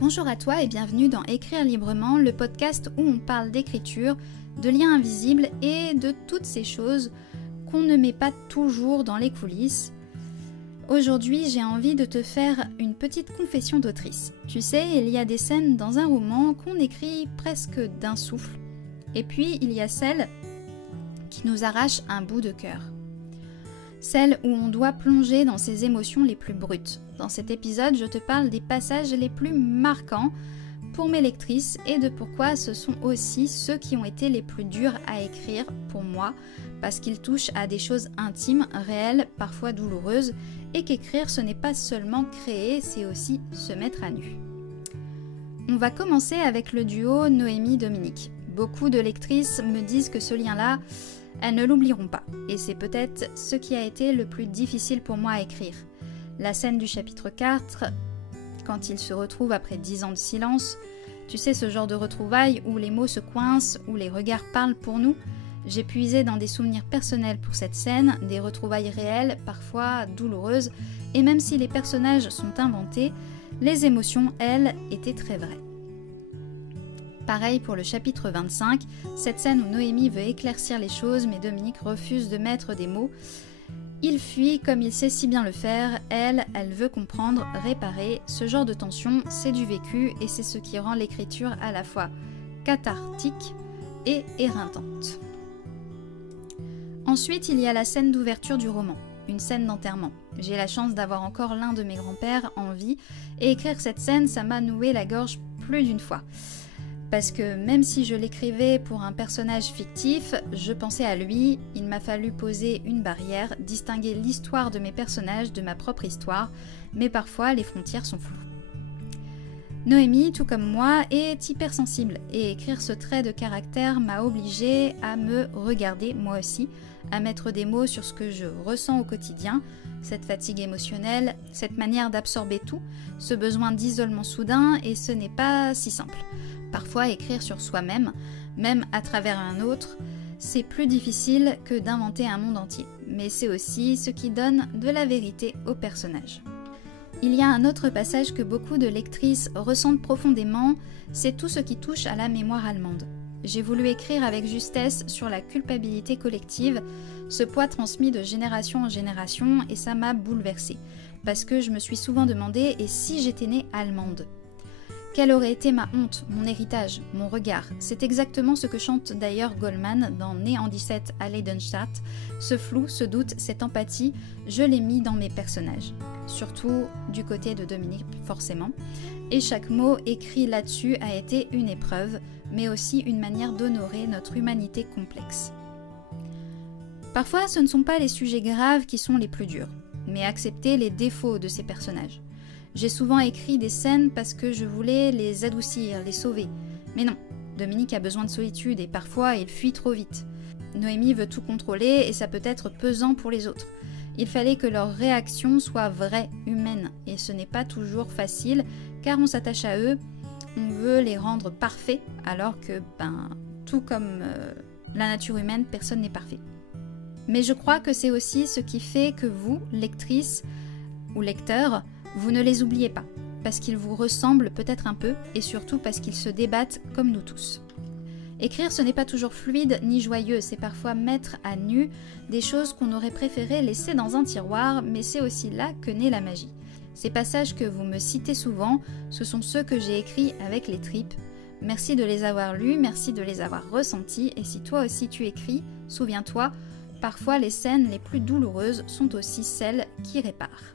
Bonjour à toi et bienvenue dans Écrire librement, le podcast où on parle d'écriture, de liens invisibles et de toutes ces choses qu'on ne met pas toujours dans les coulisses. Aujourd'hui, j'ai envie de te faire une petite confession d'autrice. Tu sais, il y a des scènes dans un roman qu'on écrit presque d'un souffle, et puis il y a celles qui nous arrachent un bout de cœur. Celles où on doit plonger dans ses émotions les plus brutes. Dans cet épisode, je te parle des passages les plus marquants pour mes lectrices et de pourquoi ce sont aussi ceux qui ont été les plus durs à écrire pour moi, parce qu'ils touchent à des choses intimes, réelles, parfois douloureuses, et qu'écrire ce n'est pas seulement créer, c'est aussi se mettre à nu. On va commencer avec le duo Noémie-Dominique. Beaucoup de lectrices me disent que ce lien-là, elles ne l'oublieront pas, et c'est peut-être ce qui a été le plus difficile pour moi à écrire. La scène du chapitre 4, quand ils se retrouvent après 10 ans de silence, tu sais, ce genre de retrouvailles où les mots se coincent, où les regards parlent pour nous. J'ai puisé dans des souvenirs personnels pour cette scène, des retrouvailles réelles, parfois douloureuses, et même si les personnages sont inventés, les émotions, elles, étaient très vraies. Pareil pour le chapitre 25, cette scène où Noémie veut éclaircir les choses, mais Dominique refuse de mettre des mots. Il fuit comme il sait si bien le faire, elle veut comprendre, réparer. Ce genre de tension, c'est du vécu et c'est ce qui rend l'écriture à la fois cathartique et éreintante. Ensuite, il y a la scène d'ouverture du roman, une scène d'enterrement. J'ai la chance d'avoir encore l'un de mes grands-pères en vie et écrire cette scène, ça m'a noué la gorge plus d'une fois. Parce que même si je l'écrivais pour un personnage fictif, je pensais à lui, il m'a fallu poser une barrière, distinguer l'histoire de mes personnages de ma propre histoire, mais parfois les frontières sont floues. Noémie, tout comme moi, est hypersensible et écrire ce trait de caractère m'a obligée à me regarder moi aussi, à mettre des mots sur ce que je ressens au quotidien, cette fatigue émotionnelle, cette manière d'absorber tout, ce besoin d'isolement soudain, et ce n'est pas si simple. Parfois, écrire sur soi-même, même à travers un autre, c'est plus difficile que d'inventer un monde entier. Mais c'est aussi ce qui donne de la vérité au personnage. Il y a un autre passage que beaucoup de lectrices ressentent profondément, c'est tout ce qui touche à la mémoire allemande. J'ai voulu écrire avec justesse sur la culpabilité collective, ce poids transmis de génération en génération, et ça m'a bouleversée. Parce que je me suis souvent demandé, et si j'étais née allemande ? Quelle aurait été ma honte, mon héritage, mon regard ? C'est exactement ce que chante d'ailleurs Goldman dans Né en 17 à Leidenstadt. Ce flou, ce doute, cette empathie, je l'ai mis dans mes personnages. Surtout du côté de Dominique, forcément. Et chaque mot écrit là-dessus a été une épreuve, mais aussi une manière d'honorer notre humanité complexe. Parfois, ce ne sont pas les sujets graves qui sont les plus durs, mais accepter les défauts de ces personnages. J'ai souvent écrit des scènes parce que je voulais les adoucir, les sauver. Mais non, Dominique a besoin de solitude et parfois il fuit trop vite. Noémie veut tout contrôler et ça peut être pesant pour les autres. Il fallait que leur réaction soit vraie, humaine, et ce n'est pas toujours facile car on s'attache à eux, on veut les rendre parfaits alors que, tout comme la nature humaine, personne n'est parfait. Mais je crois que c'est aussi ce qui fait que vous, lectrices ou lecteurs, vous ne les oubliez pas, parce qu'ils vous ressemblent peut-être un peu, et surtout parce qu'ils se débattent comme nous tous. Écrire, ce n'est pas toujours fluide ni joyeux, c'est parfois mettre à nu des choses qu'on aurait préféré laisser dans un tiroir, mais c'est aussi là que naît la magie. Ces passages que vous me citez souvent, ce sont ceux que j'ai écrits avec les tripes. Merci de les avoir lus, merci de les avoir ressentis, et si toi aussi tu écris, souviens-toi, parfois les scènes les plus douloureuses sont aussi celles qui réparent.